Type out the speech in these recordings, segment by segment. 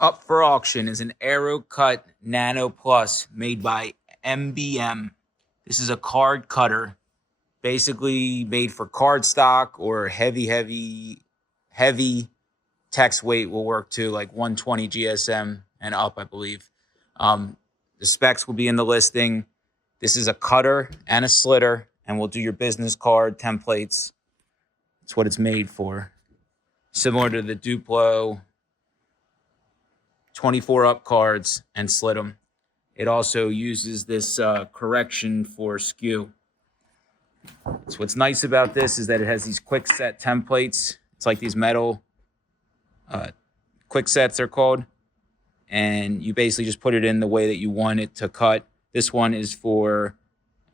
Up for auction is an AeroCut Nano Plus made by MBM. This is a card cutter, basically made for card stock or heavy text weight will work too, like 120 GSM and up, I believe. The specs will be in the listing. This is a cutter and a slitter, and we'll do your business card templates. That's what it's made for. Similar to the Duplo 24 up cards and slit them. It also uses this correction for skew. So what's nice about this is that it has these quick set templates. It's like these metal quick sets they're called. And you basically just put it in the way that you want it to cut. This one is for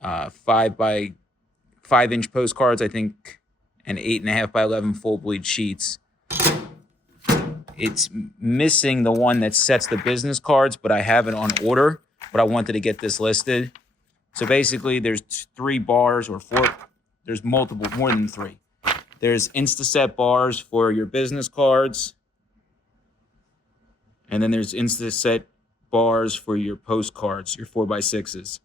5 by 5 inch postcards, I think, and 8.5 by 11 full bleed sheets. It's missing the one that sets the business cards, but I have it on order, but I wanted to get this listed. So basically there's 3 bars or 4, there's multiple, more than 3. There's Instaset bars for your business cards. And then there's Instaset bars for your postcards, your 4x6s.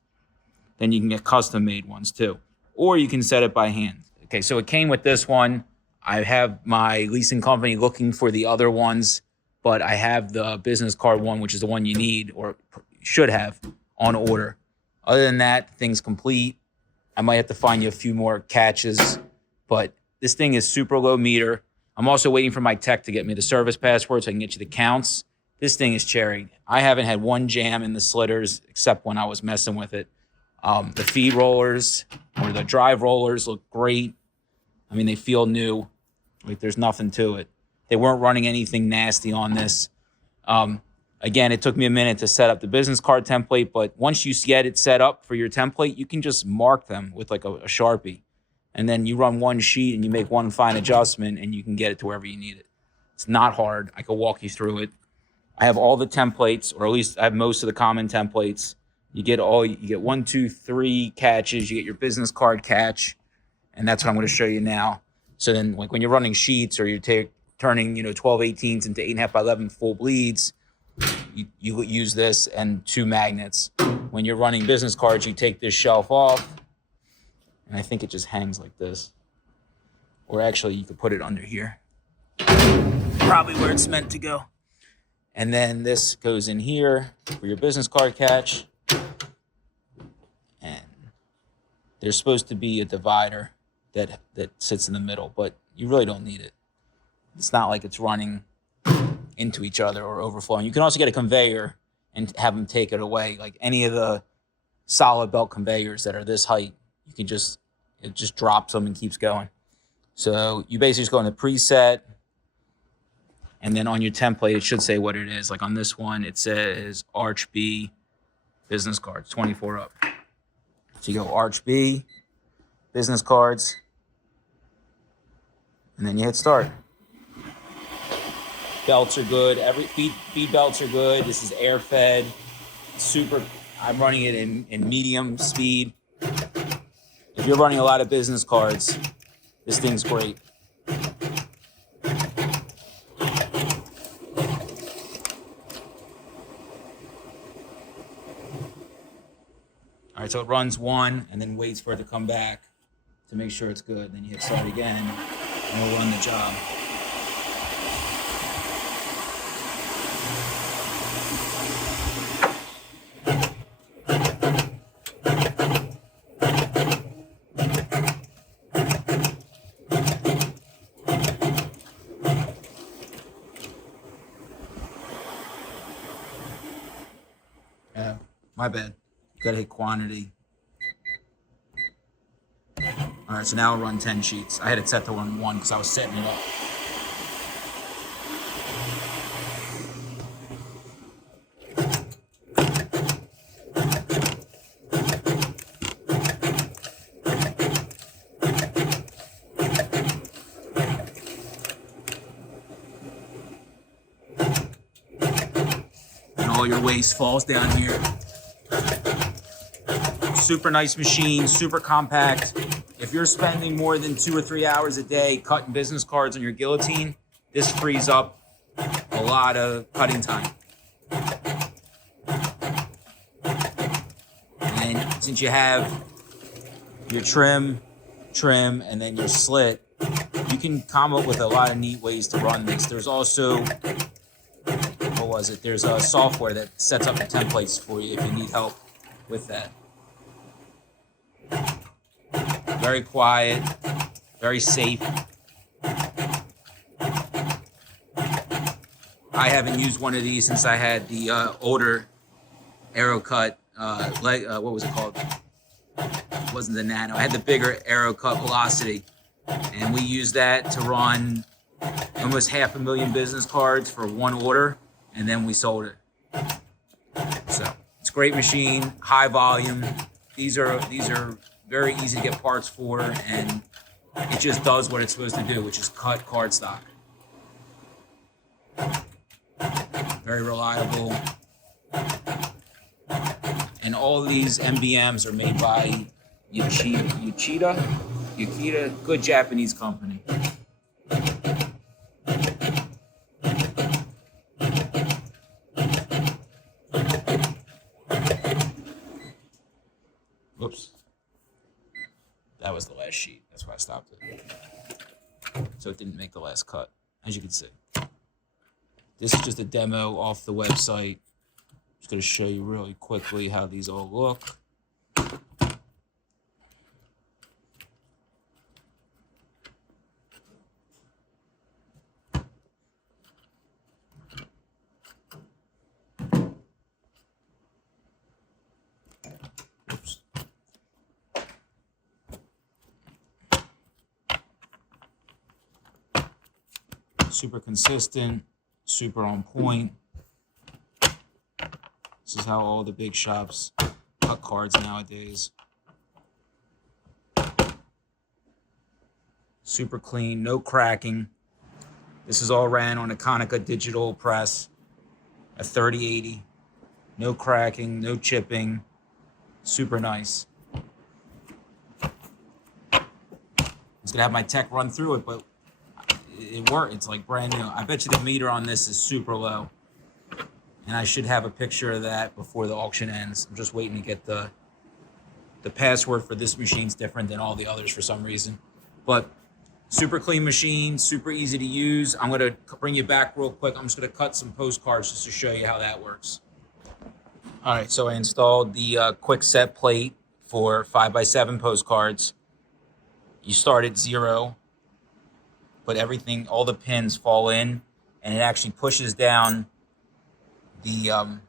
Then you can get custom made ones too. Or you can set it by hand. Okay, so it came with this one. I have my leasing company looking for the other ones, but I have the business card one, which is the one you need or should have on order. Other than that, thing's complete. I might have to find you a few more catches, but this thing is super low meter. I'm also waiting for my tech to get me the service password so I can get you the counts. This thing is cherry. I haven't had one jam in the slitters except when I was messing with it. The feed rollers or the drive rollers look great. I mean, they feel new. Like there's nothing to it. They weren't running anything nasty on this. Again, it took me a minute to set up the business card template, but once you get it set up for your template, you can just mark them with like a Sharpie. And then you run one sheet and you make one fine adjustment and you can get it to wherever you need it. It's not hard. I can walk you through it. I have all the templates, or at least I have most of the common templates. You get 1, 2, 3 catches. You get your business card catch, and that's what I'm going to show you now. So then, like when you're running sheets or you're turning 12 18s into 8.5 by 11 full bleeds, you use this and 2 magnets. When you're running business cards, you take this shelf off, and I think it just hangs like this. Or actually, you could put it under here. Probably where it's meant to go. And then this goes in here for your business card catch. And there's supposed to be a divider that sits in the middle, but you really don't need it. It's not like it's running into each other or overflowing. You can also get a conveyor and have them take it away. Like any of the solid belt conveyors that are this height, it just drops them and keeps going. So you basically just go in the preset, and then on your template, it should say what it is. Like on this one, it says Arch B business cards, 24 up. So you go Arch B, business cards, and then you hit start. Belts are good. Every feed belts are good. This is air fed. Super. I'm running it in medium speed. If you're running a lot of business cards, this thing's great. All right, so it runs 1 and then waits for it to come back to make sure it's good. Then you hit start again, and we'll run the job. My bad. Gotta hit quantity. All right, so now I'll run 10 sheets. I had it set to run 1 because I was setting it up. And all your waste falls down here. Super nice machine, super compact. If you're spending more than 2 or 3 hours a day cutting business cards on your guillotine, this frees up a a lot of cutting time. And then since you have your trim, and then your slit, you can come up with a lot of neat ways to run this. There's also, what was it? There's a software that sets up the templates for you if you need help with that. Very quiet, very safe. I haven't used one of these since I had the older AeroCut, what was it called? It wasn't the Nano. I had the bigger AeroCut Velocity, and we used that to run almost 500,000 business cards for one order, and then we sold it. So it's a great machine, high volume. These are very easy to get parts for, and it just does what it's supposed to do, which is cut cardstock. Very reliable. And all these MBMs are made by Yukita, good Japanese company. Whoops. That was the last sheet. That's why I stopped it. So it didn't make the last cut, as you can see. This is just a demo off the website. Just going to show you really quickly how these all look. Oops. Super consistent, super on point. This is how all the big shops cut cards nowadays. Super clean, no cracking. This is all ran on a Konica digital press, a 3080. No cracking, no chipping. Super nice. I was gonna have my tech run through it, but it worked. It's like brand new. I bet you the meter on this is super low. And I should have a picture of that before the auction ends. I'm just waiting to get the password for this machine's different than all the others for some reason. But super clean machine, super easy to use. I'm gonna bring you back real quick. I'm just gonna cut some postcards just to show you how that works. All right, so I installed the quick set plate for 5x7 postcards. You start at 0, but everything, all the pins fall in, and it actually pushes down the,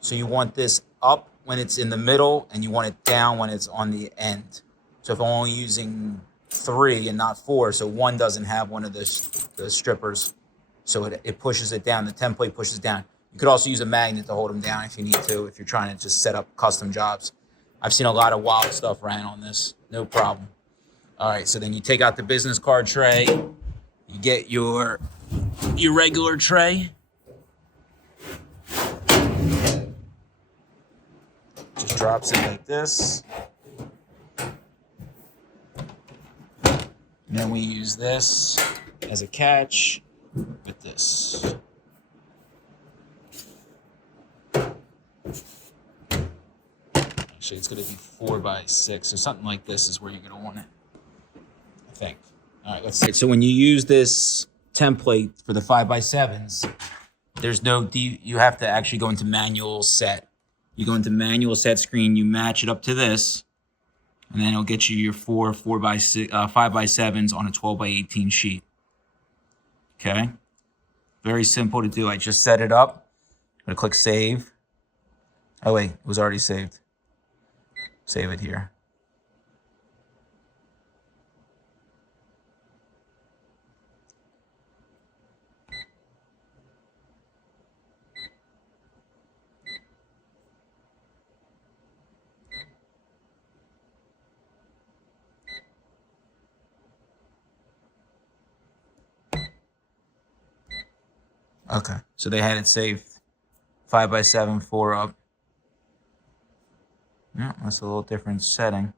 so you want this up when it's in the middle, and you want it down when it's on the end. So if I'm only using 3 and not 4, so 1 doesn't have one of the strippers, so it pushes it down. The template pushes down. You could also use a magnet to hold them down if you need to, if you're trying to just set up custom jobs. I've seen a lot of wild stuff ran on this, no problem. All right, so then you take out the business card tray, you get your regular tray. Just drops in like this. And then we use this as a catch with this. Actually, it's going to be 4x6, so something like this is where you're going to want it, I think. All right, let's see. So when you use this template for the 5x7s, there's no you have to actually go into manual set. You go into manual set screen, you match it up to this, and then it'll get you your 5x7s on a 12x18 sheet. Okay? Very simple to do. I just set it up. I'm going to click save. Oh, wait, it was already saved. Save it here. Okay, so they had it saved 5x7, 4 up. Yeah, that's a little different setting.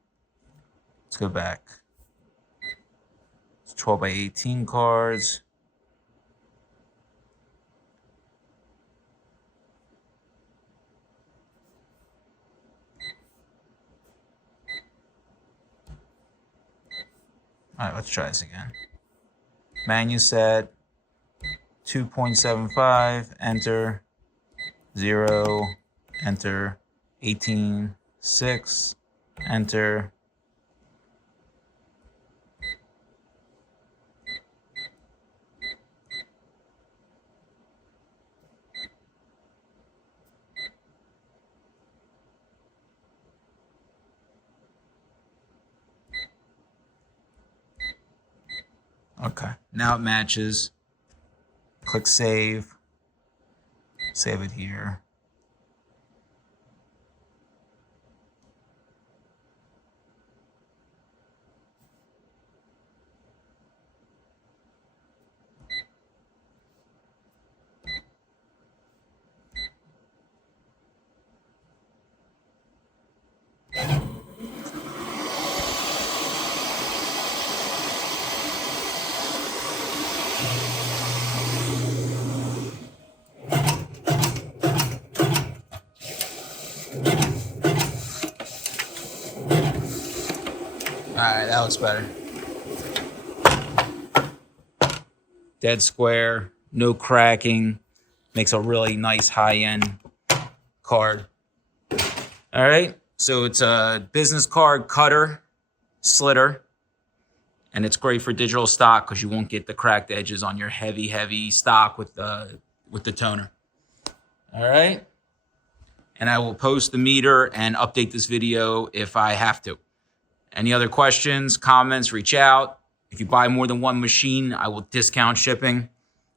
Let's go back. It's 12x18 cards. All right, let's try this again. Menu set, 2.75, enter, 0, enter, 18.6, enter. Okay, now it matches. Click save. Save it here. All right, that looks better. Dead square, no cracking, makes a really nice high-end card. All right, so it's a business card cutter, slitter, and it's great for digital stock because you won't get the cracked edges on your heavy stock with the toner. All right, and I will post the meter and update this video if I have to. Any other questions, comments, reach out. If you buy more than one machine, I will discount shipping.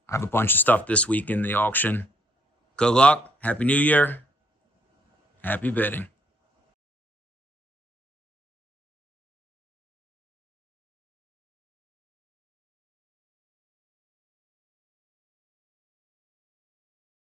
I have a bunch of stuff this week in the auction. Good luck. Happy New Year. Happy bidding.